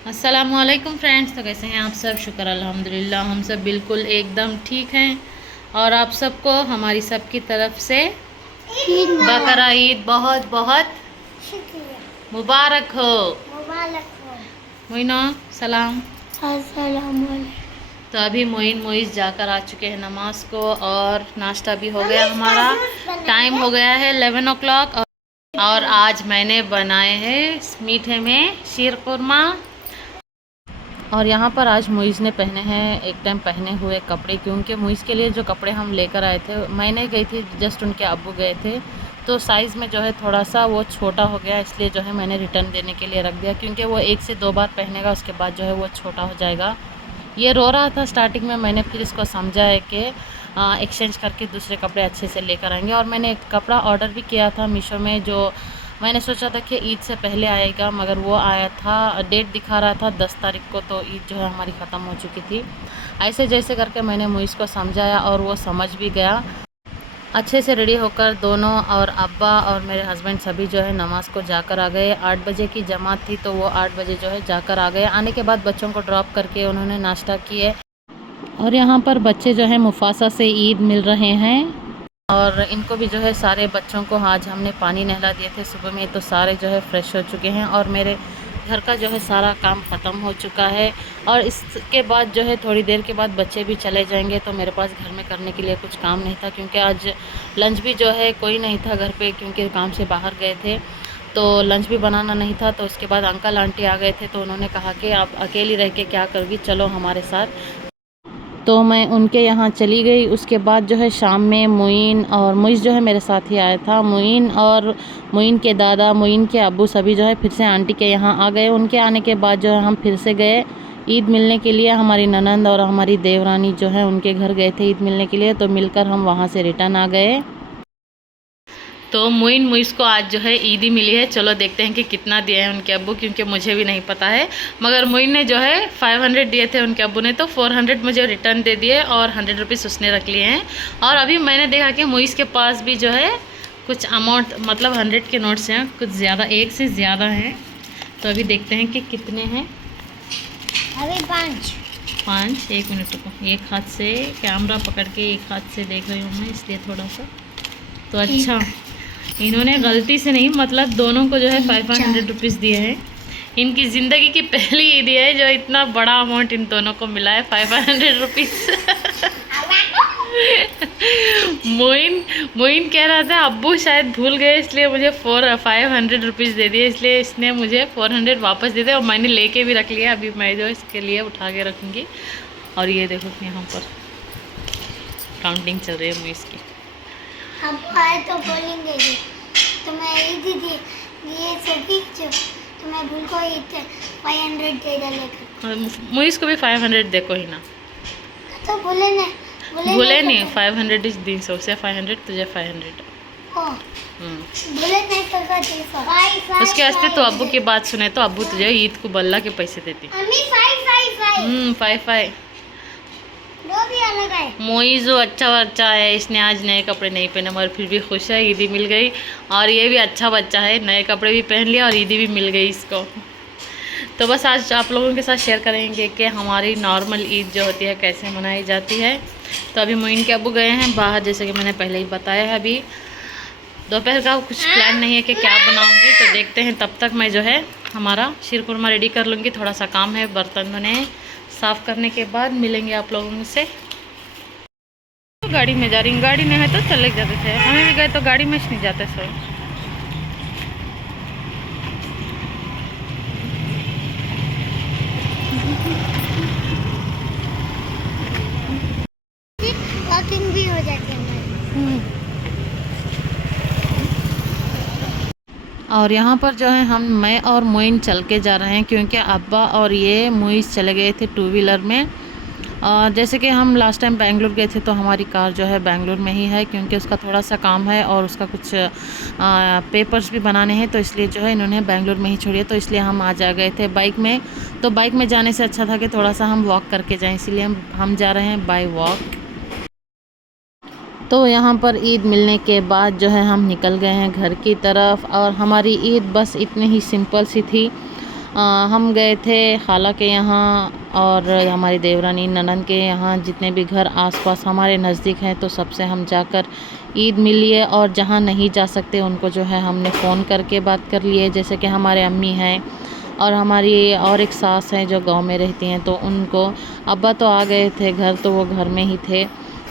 अस्सलामुअलैकुम फ्रेंड्स। तो कैसे हैं आप सब? शुक्र अल्हम्दुलिल्लाह, हम सब बिल्कुल एकदम ठीक हैं। और आप सबको हमारी सब की तरफ से बकरा ईद बहुत बहुत मुबारक हो। मोइनो सलाम। तो अभी मोइस जाकर आ चुके हैं नमाज को, और नाश्ता भी हो गया हमारा। टाइम हो गया है 11 o'clock। और आज मैंने बनाए हैं मीठे में शीर कुरमा। और यहाँ पर आज मुइज़ ने पहने हैं एक टाइम पहने हुए कपड़े, क्योंकि मुइज़ के लिए जो कपड़े हम लेकर आए थे, मैंने गई थी जस्ट, उनके अब्बू गए थे, तो साइज़ में जो है थोड़ा सा वो छोटा हो गया, इसलिए जो है मैंने रिटर्न देने के लिए रख दिया, क्योंकि वो 1 से 2 बार पहनेगा, उसके बाद जो है वो छोटा हो जाएगा। ये रो रहा था स्टार्टिंग में, मैंने फिर इसको समझा है कि एक्सचेंज करके दूसरे कपड़े अच्छे से लेकर आएंगे। और मैंने एक कपड़ा ऑर्डर भी किया था मीशो में, जो मैंने सोचा था कि ईद से पहले आएगा, मगर वो आया था, डेट दिखा रहा था 10 तारीख को, तो ईद जो है हमारी ख़त्म हो चुकी थी। ऐसे जैसे करके मैंने मुइज़ को समझाया और वो समझ भी गया। अच्छे से रेडी होकर दोनों, और अब्बा और मेरे हस्बैंड सभी जो है नमाज को जाकर आ गए। 8 बजे की जमात थी, तो वो 8 बजे जो है जाकर आ गए। आने के बाद बच्चों को ड्रॉप करके उन्होंने नाश्ता किए। और यहाँ पर बच्चे जो है मुफासा से ईद मिल रहे हैं, और इनको भी जो है, सारे बच्चों को आज हमने पानी नहला दिए थे सुबह में, तो सारे जो है फ्रेश हो चुके हैं। और मेरे घर का जो है सारा काम ख़त्म हो चुका है। और इसके बाद जो है थोड़ी देर के बाद बच्चे भी चले जाएंगे, तो मेरे पास घर में करने के लिए कुछ काम नहीं था, क्योंकि आज लंच भी जो है कोई नहीं था घर पे, क्योंकि काम से बाहर गए थे, तो लंच भी बनाना नहीं था। तो उसके बाद अंकल आंटी आ गए थे, तो उन्होंने कहा कि आप अकेली रह के क्या करोगी, चलो हमारे साथ। तो मैं उनके यहाँ चली गई। उसके बाद जो है शाम में मुइज़ जो है मेरे साथ ही आया था। मुइन के दादा, मुइन के अब्बू सभी जो है फिर से आंटी के यहाँ आ गए। उनके आने के बाद जो है हम फिर से गए ईद मिलने के लिए। हमारी ननंद और हमारी देवरानी जो है उनके घर गए थे ईद मिलने के लिए, तो मिलकर हम वहाँ से रिटर्न आ गए। तो मुइज़ को आज जो है ईदी मिली है। चलो देखते हैं कि कितना दिए हैं उनके अब्बू, क्योंकि मुझे भी नहीं पता है। मगर मुइन ने जो है 500 दिए थे उनके अब्बू ने, तो 400 मुझे रिटर्न दे दिए और 100 रुपीज़ उसने रख लिए हैं। और अभी मैंने देखा कि मुइज़ के पास भी जो है कुछ अमाउंट, मतलब 100 के नोट्स हैं, कुछ ज़्यादा, एक से ज़्यादा हैं। तो अभी देखते हैं कि कितने हैं। अभी 5। एक मिनट रुको, एक हाथ से कैमरा पकड़ के एक हाथ से देख रही हूँ मैं, इसलिए थोड़ा सा। तो अच्छा, इन्होंने गलती से नहीं, मतलब दोनों को जो है 500 रुपीज़ दिए हैं। इनकी ज़िंदगी की पहली ईद है जो इतना बड़ा अमाउंट इन दोनों को मिला है, 500 रुपीज़। मोइन कह रहा था अब्बू शायद भूल गए, इसलिए मुझे 500 रुपीज़ दे दिए, इसलिए इसने मुझे 400 वापस दे दिए। और मैंने लेके भी रख लिया, अभी मैं जो इसके लिए उठा के रखूँगी। और ये देखो यहाँ पर काउंटिंग चल रही है मुइज़ की। अब आए तो बोलेंगे जी, तो मैं दीदी ये सभी तो मैं भूल को 500 दे डालेगा। मुइज़ को भी 500 देखो ही ना, तो भूले नहीं 500 इस दिन से उसे 500, तुझे 500। भूले नहीं पता। उसके वास्ते तो अब्बू की बात सुने, तो अब्बू तुझे ईद को बल्ला के पैसे देती। 5 मोइज़ अच्छा बच्चा है, इसने आज नए कपड़े नहीं पहने, मगर फिर भी खुश है, ईदी मिल गई। और ये भी अच्छा बच्चा है, नए कपड़े भी पहन लिया और ईदी भी मिल गई इसको। तो बस आज आप लोगों के साथ शेयर करेंगे कि हमारी नॉर्मल ईद जो होती है कैसे मनाई जाती है। तो अभी मोइन के अब्बू गए हैं बाहर, जैसे कि मैंने पहले ही बताया है। अभी दोपहर का कुछ प्लान नहीं है कि क्या बनाऊंगी, तो देखते हैं। तब तक मैं जो है हमारा शीर कुरमा रेडी कर लूँगी। थोड़ा सा काम है, बर्तन धोने, साफ़ करने के बाद मिलेंगे आप लोगों से। गाड़ी में जा रही हूँ, गाड़ी में है तो चले जाते थे, हमें भी गए तो गाड़ी में नहीं जाते सब। वॉकिंग भी हो जाती है। और यहाँ पर जो है मैं और मोइन चल के जा रहे हैं, क्योंकि अब्बा और ये मुइज़ चले गए थे 2 व्हीलर में। जैसे कि हम लास्ट टाइम बेंगलुरु गए थे, तो हमारी कार जो है बेंगलुरु में ही है, क्योंकि उसका थोड़ा सा काम है और उसका कुछ पेपर्स भी बनाने हैं, तो इसलिए जो है इन्होंने बेंगलुरु में ही छोड़ी है। तो इसलिए हम आज आ गए थे बाइक में। तो बाइक में जाने से अच्छा था कि थोड़ा सा हम वॉक करके जाएँ, इसीलिए हम जा रहे हैं बाय वॉक। तो यहाँ पर ईद मिलने के बाद जो है हम निकल गए हैं घर की तरफ। और हमारी ईद बस इतनी ही सिंपल सी थी। हम गए थे खाला के यहाँ और हमारी देवरानी ननद के यहाँ, जितने भी घर आसपास हमारे नज़दीक हैं तो सबसे हम जाकर ईद मिल लिए। और जहाँ नहीं जा सकते उनको जो है हमने फ़ोन करके बात कर लिए। जैसे कि हमारे अम्मी हैं और हमारी और एक सास हैं जो गांव में रहती हैं, तो उनको अब्बा तो आ गए थे घर, तो वो घर में ही थे।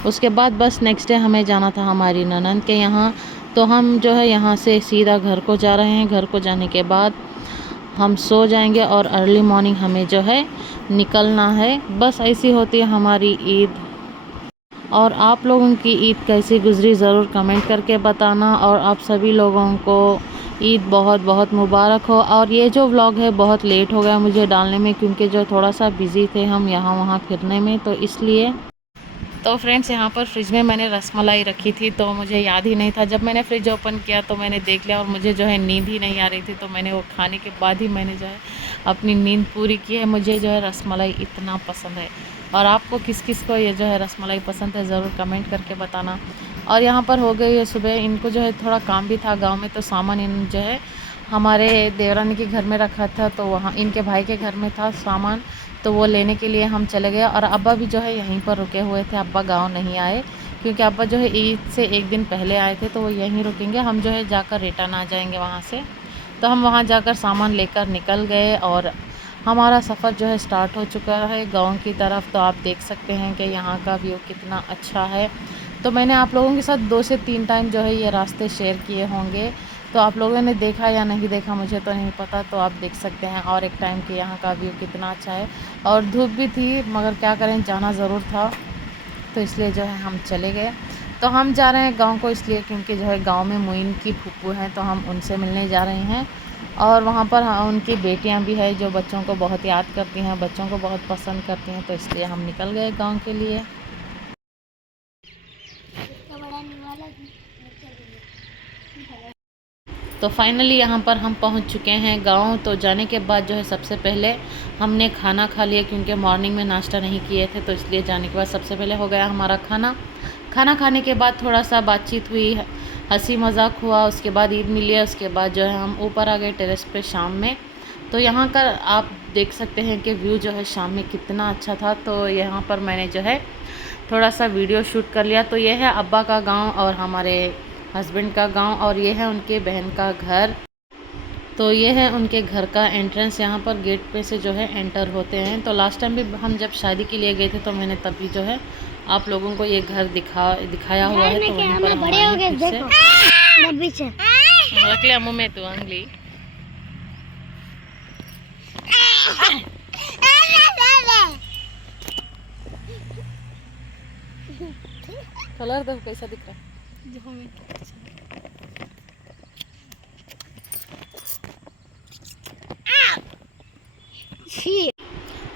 उसके बाद बस नेक्स्ट डे हमें जाना था हमारी ननद के यहाँ, तो हम जो है यहाँ से सीधा घर को जा रहे हैं। घर को जाने के बाद हम सो जाएंगे और अर्ली मॉर्निंग हमें जो है निकलना है। बस ऐसी होती है हमारी ईद। और आप लोगों की ईद कैसी गुजरी ज़रूर कमेंट करके बताना। और आप सभी लोगों को ईद बहुत बहुत मुबारक हो। और ये जो व्लॉग है बहुत लेट हो गया मुझे डालने में, क्योंकि जो थोड़ा सा बिज़ी थे हम यहाँ वहाँ फिरने में, तो इसलिए। तो फ्रेंड्स, यहाँ पर फ्रिज में मैंने रसमलाई रखी थी, तो मुझे याद ही नहीं था। जब मैंने फ्रिज ओपन किया तो मैंने देख लिया और मुझे जो है नींद ही नहीं आ रही थी, तो मैंने वो खाने के बाद ही मैंने जो है अपनी नींद पूरी की है। मुझे जो है रसमलाई इतना पसंद है। और आपको किस किस को ये जो है रसमलाई पसंद है ज़रूर कमेंट करके बताना। और यहाँ पर हो गई है सुबह। इनको जो है थोड़ा काम भी था गाँव में, तो सामान इन जो है हमारे देवरानी के घर में रखा था, तो वहाँ इनके भाई के घर में था सामान, तो वो लेने के लिए हम चले गए। और अब्बा भी जो है यहीं पर रुके हुए थे। अब्बा गांव नहीं आए, क्योंकि अब्बा जो है ईद से एक दिन पहले आए थे, तो वो यहीं रुकेंगे। हम जो है जाकर रिटर्न आ जाएंगे वहाँ से। तो हम वहाँ जाकर सामान लेकर निकल गए और हमारा सफ़र जो है स्टार्ट हो चुका है गाँव की तरफ। तो आप देख सकते हैं कि यहाँ का व्यू कितना अच्छा है। तो मैंने आप लोगों के साथ 2 से 3 टाइम जो है ये रास्ते शेयर किए होंगे, तो आप लोगों ने देखा या नहीं देखा मुझे तो नहीं पता। तो आप देख सकते हैं और एक टाइम के यहाँ का व्यू कितना अच्छा है। और धूप भी थी, मगर क्या करें, जाना ज़रूर था, तो इसलिए जो है हम चले गए। तो हम जा रहे हैं गांव को इसलिए क्योंकि जो है गांव में मोइन की फूफू हैं, तो हम उनसे मिलने जा रहे हैं। और वहाँ पर उनकी बेटियाँ भी है जो बच्चों को बहुत याद करती हैं, बच्चों को बहुत पसंद करती हैं, तो इसलिए हम निकल गए गाँव के लिए। तो फाइनली यहाँ पर हम पहुँच चुके हैं गांव। तो जाने के बाद जो है सबसे पहले हमने खाना खा लिया, क्योंकि मॉर्निंग में नाश्ता नहीं किए थे, तो इसलिए जाने के बाद सबसे पहले हो गया हमारा खाना। खाना खाने के बाद थोड़ा सा बातचीत हुई, हंसी मजाक हुआ, उसके बाद ईद मिली। उसके बाद जो है हम ऊपर आ गए टेरेस पे शाम में। तो यहाँ का आप देख सकते हैं कि व्यू जो है शाम में कितना अच्छा था। तो यहाँ पर मैंने जो है थोड़ा सा वीडियो शूट कर लिया। तो ये है अब्बा का गाँव और हमारे हस्बैंड का गांव, और ये है उनके बहन का घर। तो ये है उनके घर का एंट्रेंस। यहाँ पर गेट पे से जो है एंटर होते हैं। तो लास्ट टाइम भी हम जब शादी के लिए गए थे, तो मैंने तभी जो है आप लोगों को ये घर दिखाया हुआ है। तो वहीं पर बड़े हो गए देखो रख लिया मुँह में तो अंगली कलर देखो कैसा दिख रहा है।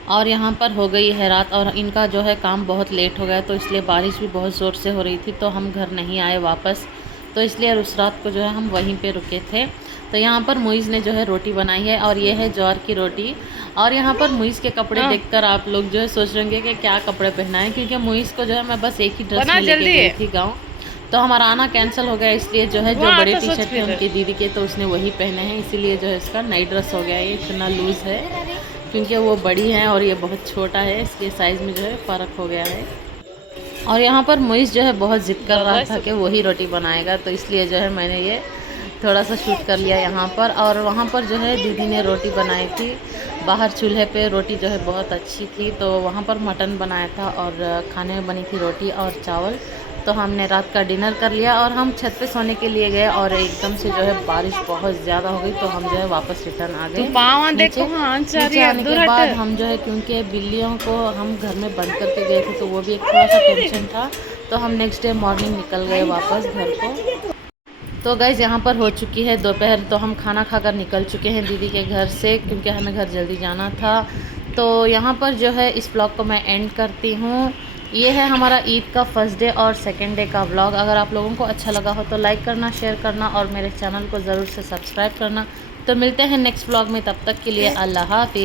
और यहाँ पर हो गई है रात, और इनका जो है काम बहुत लेट हो गया, तो इसलिए बारिश भी बहुत ज़ोर से हो रही थी, तो हम घर नहीं आए वापस। तो इसलिए उस रात को जो है हम वहीं पे रुके थे। तो यहाँ पर मुइज़ ने जो है रोटी बनाई है, और ये है ज्वार की रोटी। और यहाँ पर मुइज़ के कपड़े देखकर आप लोग जो है सोच रहे होंगे कि क्या कपड़े पहनाएं, क्योंकि मुइज़ को जो है मैं बस एक ही ड्रेस में लेके गई थी गाँव। तो हमारा आना कैंसिल हो गया, इसलिए जो है जो बड़े टी शर्ट थे उनकी दीदी के, तो उसने वही पहने हैं, इसीलिए जो है इसका नाइट ड्रेस हो गया है। ये इतना लूज़ है क्योंकि वो बड़ी हैं और ये बहुत छोटा है, इसलिए साइज़ में जो है फ़र्क हो गया है। और यहाँ पर मुइज़ जो है बहुत ज़िद कर रहा था कि वही रोटी बनाएगा, तो इसलिए जो है मैंने ये थोड़ा सा शूट कर लिया यहाँ पर। और वहाँ पर जो है दीदी ने रोटी बनाई थी बाहर चूल्हे पे, रोटी जो है बहुत अच्छी थी। तो वहाँ पर मटन बनाया था और खाने में बनी थी रोटी और चावल। तो हमने रात का डिनर कर लिया और हम छत पे सोने के लिए गए, और एकदम से जो है बारिश बहुत ज़्यादा हो गई, तो हम जो है वापस रिटर्न आ गए। नीचे आने के बाद हम जो है, क्योंकि बिल्लियों को हम घर में बंद करके गए थे, तो वो भी एक थोड़ा सा टेंशन था, तो हम नेक्स्ट डे मॉर्निंग निकल गए वापस घर को। तो गाइज़ यहाँ पर हो चुकी है दोपहर, तो हम खाना खाकर निकल चुके हैं दीदी के घर से, क्योंकि हमें घर जल्दी जाना था। तो यहाँ पर जो है इस ब्लॉग को मैं एंड करती हूँ। ये है हमारा ईद का फर्स्ट डे और सेकंड डे का व्लॉग। अगर आप लोगों को अच्छा लगा हो तो लाइक करना, शेयर करना और मेरे चैनल को ज़रूर से सब्सक्राइब करना। तो मिलते हैं नेक्स्ट व्लॉग में, तब तक के लिए अल्लाह हाफ़िज़।